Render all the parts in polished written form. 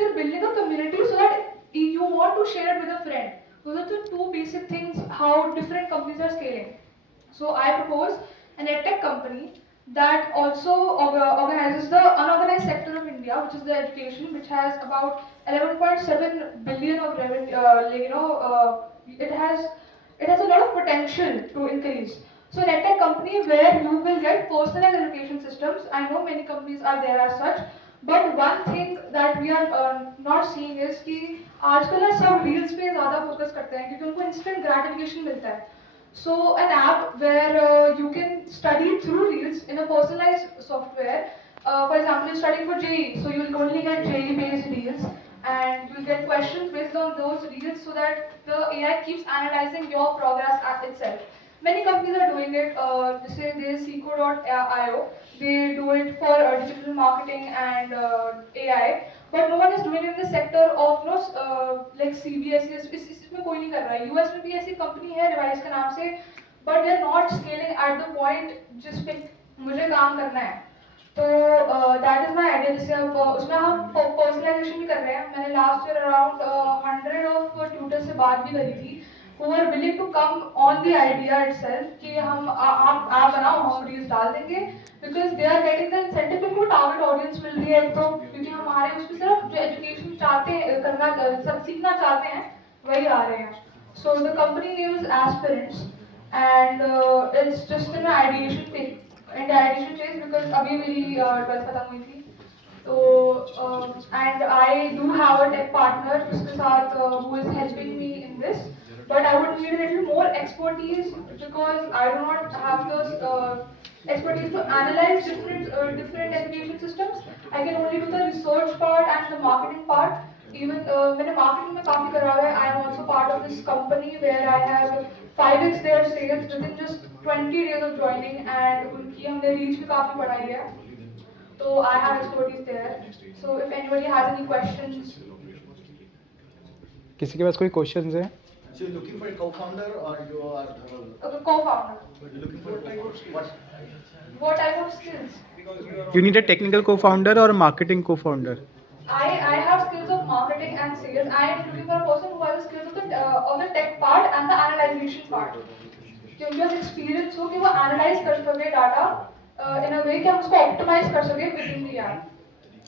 you're building a community so that you want to share it with a friend. Those are the two basic things how different companies are scaling. So I propose an edtech company that also organizes the unorganized sector of India, which is the education, which has about 11.7 billion of revenue. It has a lot of potential to increase. So an edtech company where you will get personalized education systems. I know many companies are there as such, but one thing that we are not seeing is कि आजकल ना सब रील्स पे ज़्यादा फोकस करते हैं क्योंकि उनको instant gratification मिलता है. So an app where you can study through reels in a personalized software. For example, you're studying for JEE, so you'll only get JEE based reels, and you'll get questions based on those reels so that the AI keeps analyzing your progress at itself. Many companies are doing it. Say there's Seco.io. They do it for digital marketing and AI, but no one is doing it in the sector of like CBSE. इसमें कोई नहीं कर रहा है. US में भी ऐसी कंपनी है Revise के नाम से, but they're not scaling at the point जिस पे मुझे काम करना है. तो दैट इज माई आइडिया. जैसे अब उसमें हम पर्सनलाइजेशन भी कर रहे हैं. मैंने last year around 100 of tutor से बात भी करी थी who are willing to come on the idea itself कि हम आप बनाओ, हम रील्स डाल देंगे, because they are getting the incentive क्योंकि टारगेट ऑडियंस मिल रही है. तो क्योंकि हमारे उसमें सिर्फ जो एजुकेशन चाहते हैं करना सब सीखना चाहते हैं वही आ रहे हैं. So the company name is Aspirants and it's just an ideation thing. And ideation phase because अभी मेरी 12th खत्म हुई थी. So and I do have a tech partner जिसके साथ who is helping me in this. But I would need a little more expertise because I do not have the expertise to analyze different education systems. I can only do the research part and the marketing part. Even मैंने marketing में काफी करा हुआ है. I am also part of this company where I have 5x their sales within just 20 days of joining, and उनकी हमने reach भी काफी बढ़ाई है. So I have expertise there. So if anybody has any questions. किसी के पास कोई क्वेश्चंस है? So you're looking for a co-founder or you are Co-founder. you're looking for what? What type of skills? You need a technical co-founder or a marketing co-founder? I have skills of marketing and sales. I am looking for a person who has the skills of the tech part and the analyzation part. कि उनके पास experience हो कि वो analyze कर सके data in a way कि हम उसको optimize कर सके within the app.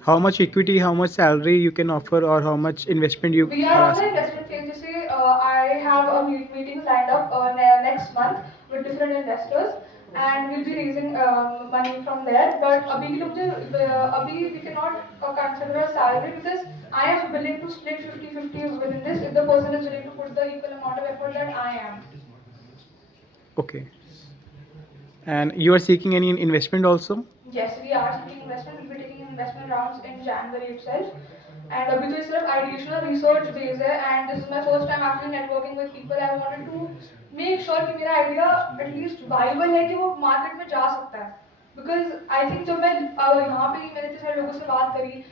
How much equity, how much salary you can offer, or how much investment you We are are on the asking? investment phase. जैसे I have a meeting lined up next month with different investors, and we'll be raising money from there. But अभी के लिए मुझे अभी we cannot consider a salary because I am willing to split 50-50 within this if the person is willing to put the equal amount of effort that I am. Okay. And you are seeking any investment also? Yes, we are seeking investment. We'll be taking investment rounds in January itself. And अभी तो ये सिर्फ ideation और research base है. And this is my first time actually networking with people. I wanted to make sure कि मेरा idea at least viable है कि वो market में जा सकता है. Because I think जब मैं यहाँ पे मैंने इतने सारे लोगों से बात करी,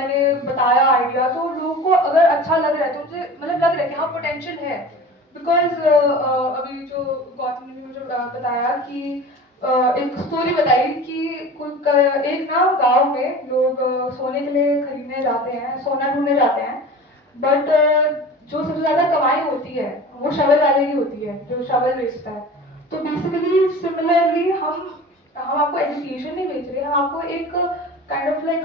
मैंने बताया idea, तो लोगों को अगर अच्छा लग रहा है तो मुझे मतलब लग रहा है कि हाँ potential है. Because अभी जो गौतम ने मुझे बताया कि एक स्टोरी बताई कि एक ना गांव में लोग सोने के लिए खरीदने जाते हैं, सोना ढूंढने जाते हैं. बट जो सबसे ज्यादा कमाई होती है वो शवल वाले की होती है जो शवल बेचता है. तो बेसिकली सिमिलरली हम आपको एजुकेशन नहीं बेच रहे, हम आपको एक काइंड ऑफ लाइक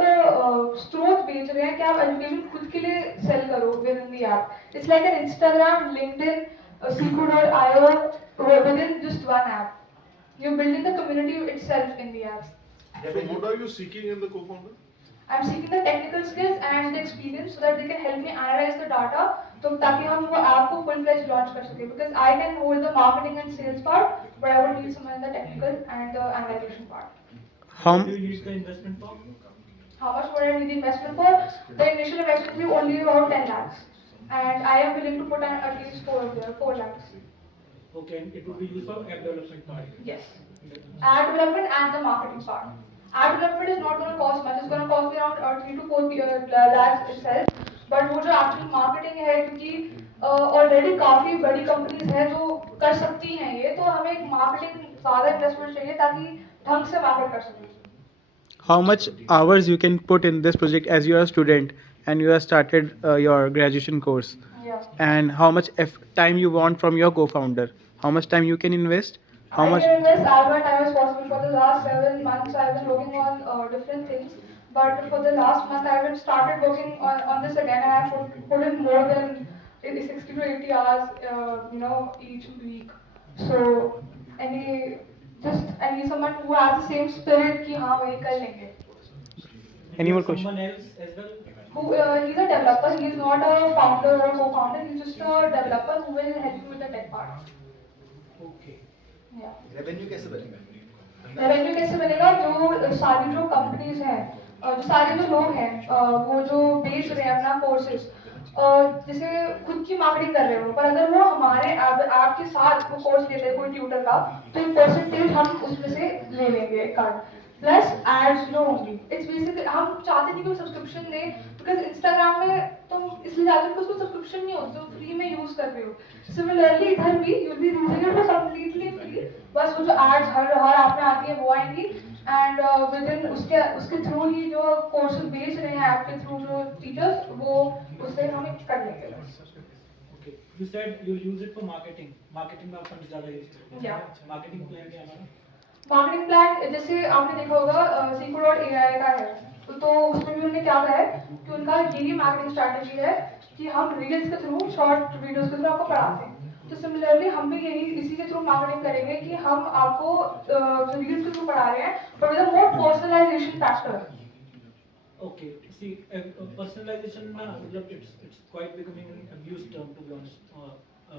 स्रोत बेच रहे हैं कि आप एजुकेशन खुद के लिए सेल करो with in the app. It's like an Instagram, LinkedIn, Seco.io within just one app. You're building the community itself in the app. So what are you seeking in the co-founder? I'm seeking the technical skills and the experience so that they can help me analyze the data, तो ताकि हम वो app को full fledged launch कर सकें. Because I can hold the marketing and sales part, but I would need someone in the technical and the analyzation part. How Do you need the investment for? How much would I need the investment for? The initial investment will be only about 10 lakhs, and I am willing to put in at least 4 lakhs. Okay, and it would be used for app development part. Yes. Ad development and the marketing part. Ad development is not going to cost much. It's going to cost me around 3 to 4 lakhs itself. But वो जो actual marketing है, क्योंकि already काफी बड़ी companies हैं जो कर सकती हैं ये, तो हमें एक marketing ज़्यादा investment चाहिए ताकि ढंग से market कर सकें. How much hours you can put in this project as you are a student? and you have started your graduation course. Yeah. And how much time you want from your co-founder? How much time you can invest? How I much? can invest as much time as possible. For the last 7 months, I've been working on different things. But for the last month, I've been started working on this again, and I've put in more than 60 to 80 hours, each week. So, any just I need someone who has the same spirit कि हाँ वही कर लेंगे. And Any you more have question? someone else as well? Who he's a developer. He's not a founder or a co-founder. He's just a developer who will help you with the tech part. Okay. Yeah. Revenue कैसे बनेगा? रेवेन्यू कैसे बनेगा? जो सारी जो कंपनीज हैं, जो सारे जो लोग हैं, वो जो बेच रहे हैं अपना कोर्सेज, जैसे खुद की मार्केटिंग कर रहे हो, पर अगर वो हमारे ऐप के साथ वो कोर्स लेते हैं कोई ट्यूटर का, तो एक परसेंटेज हम उसमें से ले लेंगे कार्ड प्लस एड्स जो होंगी. इट्स बेसिकली हम चाहते नहीं कि वो सब्सक्रिप्शन दे, बिकॉज इंस्टाग्राम में तुम इसलिए जाते हो कि उसको सब्सक्रिप्शन नहीं होती, तुम फ्री में यूज कर रहे हो. सिमिलरली इधर भी you'll be using it completely free. बस वो जो एड्स हर ऐप में आती है वो आएंगी, एंड विद इन उसके थ्रू ही जो कोर्सेज बेच रहे हैं ऐप के थ्रू जो टीचर्स, वो उससे हम कर लेंगे. Okay. You said you'll use it for marketing. Marketing में आप फंड ज़्यादा यूज करते हैं. Yeah. Marketing plan क्या है? मार्केटिंग प्लान जैसे आपने देखा होगा Sequo.ai का है, तो उसमें भी उन्होंने क्या कहा है कि उनका यही मार्केटिंग स्ट्रैटेजी है कि हम रील्स के थ्रू, शॉर्ट वीडियोस के थ्रू आपको पढ़ाते हैं. तो सिमिलरली हम भी यही इसी के थ्रू मार्केटिंग करेंगे कि हम आपको रील्स के थ्रू पढ़ा रहे हैं, but with a more personalisation factor. Okay. See, personalization ना मतलब it's quite becoming an abused term to be honest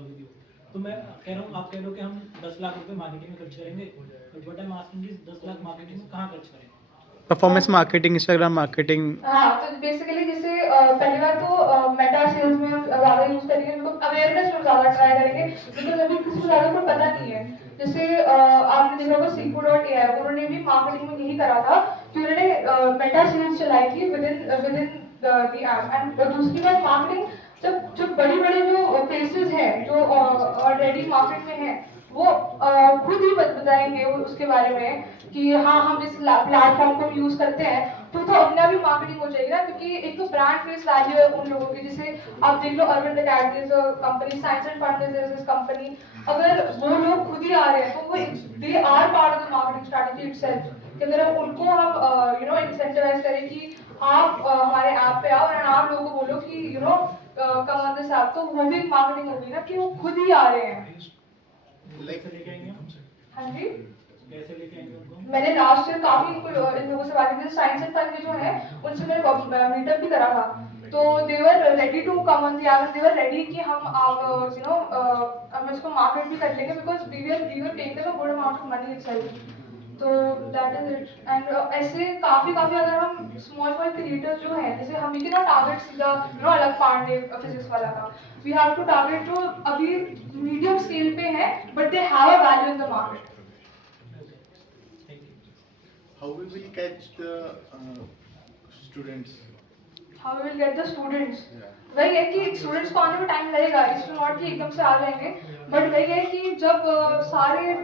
with you. तो मैं कह रहा हूँ, आप कह रहे हो कि हम 10 लाख रुपए मार्केटिंग में खर्च करेंगे, but what I'm asking is 10 lakh मार्केटिंग में कहाँ खर्च करेंगे? Performance marketing, Instagram marketing. हाँ, तो बेसिकली जैसे पहली बार तो मेटा सेल्स में हम ज़्यादा यूज करेंगे, मतलब अवेयरनेस में ज़्यादा ट्राई करेंगे, बिकॉज अभी किसी को ज़्यादा कुछ पता नहीं है. जैसे आपने देखा होगा Sequo.ai, उन्होंने भी मार्केटिंग में यही करा था कि उन्होंने मेटा सेल्स चलाई थी with in the app. And दूसरी बात मार्केटिंग, जब बड़ी बड़े जो फेसेस हैं जो ऑलरेडी मार्केट में हैं, वो खुद ही बताएंगे उसके बारे में कि हाँ हम इस प्लेटफॉर्म को यूज करते हैं, तो अपना भी मार्केटिंग हो जाएगी ना, क्योंकि एक तो ब्रांड फेस वैल्यू है उन लोगों की. जैसे आप देख लो urban academy company, science and fund company, अगर वो लोग खुद ही आ रहे हैं तो वो they are part of the marketing strategy itself. कि अगर उनको हम इंसेंटिवाइज करें कि आप हमारे ऐप पे आओ और आप लोगों को बोलो कि कम ऑन दिस ऐप, तो वो भी मार्केटिंग होगी ना कि वो खुद ही आ रहे हैं. कैसे लेके आएंगे हम? हाँ जी, कैसे लेके आएंगे उनको? मैंने लास्ट ईयर काफी इन लोगों से बात की. साइंस एंड फन के जो है उनसे मैंने मीटअप भी करा था, तो they were ready to come on the app, they were ready कि हम हम इसको मार्केट भी कर लेंगे, because we were paying them a good amount of money itself. तो दैट इज इट. एंड ऐसे काफी अगर हम स्मॉल क्रिएटर्स जो हैं, जैसे हम ही नॉट टारगेट सीधा अलग पांडे फिजिक्स वाला का, वी हैव टू टारगेट जो अभी मीडियम स्केल पे है but they have a value in the market. How will we catch the students? How we will get the students? वही है कि स्टूडेंट्स को आने में टाइम लगेगा, इट्स नॉट कि एकदम से आ जाएंगे, बट वही है कि जब सारे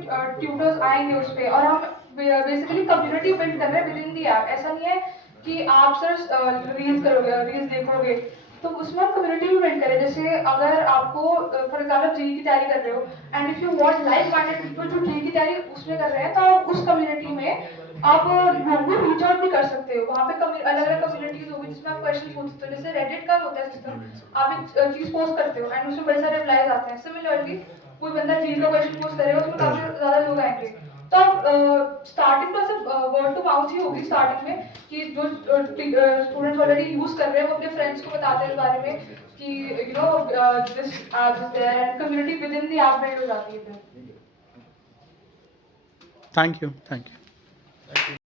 ट्यूटर्स आएंगे उस पर, और हम बेसिकली कम्युनिटी बिल्ड कर रहे हैं विद इन दी ऐप. ऐसा नहीं है कि आप सिर्फ रील्स करोगे, रील्स देखोगे, तो उसमें हम कम्युनिटी भी बिल्ड करें. जैसे अगर आपको फॉर एग्जाम्पल जेईई की तैयारी कर रहे हो, and if you want like minded people जो जेईई की तैयारी उसमें कर रहे हैं, तो आप उस कम्युनिटी में आप लोगों को रीच आउट भी कर सकते हो. वहाँ पे अलग अलग कम्युनिटीज होगी जिसमें आप क्वेश्चन पूछ सकते हो. जैसे रेडिट का होता है सिस्टम, आप एक चीज पोस्ट करते हो एंड उसमें बड़े सारे रिप्लाईज आते हैं. सिमिलरली कोई बंदा जेईई का क्वेश्चन पोस्ट करेगा, उसमें काफी ज्यादा लोग आएंगे. तो आप स्टार्टिंग तो ऐसे वर्ड टू माउथ ही होगी स्टार्टिंग में, कि जो स्टूडेंट्स ऑलरेडी यूज कर रहे हैं वो अपने फ्रेंड्स को बताते हैं इस बारे में कि this app is there, and community within the app build हो जाती है. Thank you.